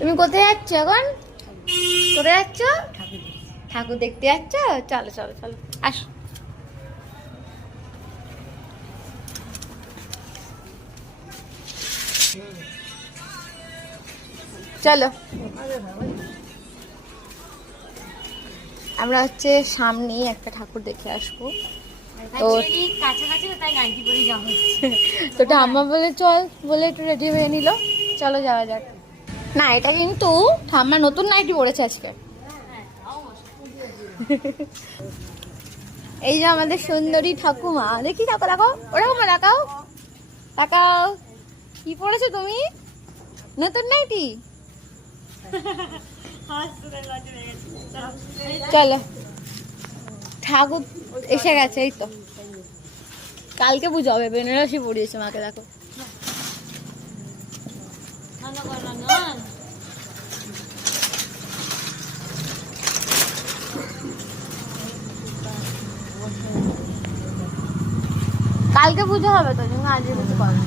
তুমি কোথায় যাচ্ছ এখন? কোথায় যাচ্ছ? ঠাকুর দেখতে যাচ্ছ? চলো চলো চলো, আসো। চলো, আমরা হচ্ছে সামনেই একটা ঠাকুর দেখে আসবো। তো কাছাকাছি তাই নাইটি পরে যাওয়া হচ্ছে। তো ঠাম্মা বলে চল, বলে একটু রেডি হয়ে নিল। চলো যাওয়া যাক। না, এটা কিন্তু ঠাম্মা নতুন নাইটি পরেছে আজকে। এই যে আমাদের সুন্দরী ঠাকুমা, দেখি তাকাও তাকাও, ওরকম তাকাও তাকাও। কি পরেছো তুমি? নতুন নাইটি। চলো, ঠাকুর এসে গেছে, এই তো। কালকে পুজো হবে, বেনারসি পরিয়েছে মাকে, দেখো। কালকে পুজো হবে তো, তুমি আজকে পুজো করো।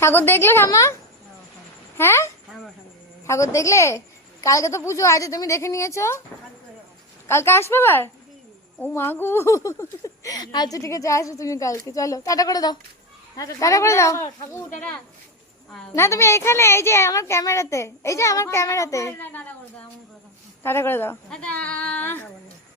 ঠাকুর দেখলে ঠাম্মা? হ্যাঁ, ঠাকুর দেখলে? কালকে তো পুজো আছে, তুমি দেখে নিয়েছো? কালকে আসবে আবার? ও মাগু, আচ্ছা ঠিক আছে, আসো তুমি কালকে। চলো, টাটা করে দাও, টাটা করে দাও। না, তুমি এখানে, এই যে আমার ক্যামেরাতে, এই যে আমার ক্যামেরাতে টাটা করে দাও।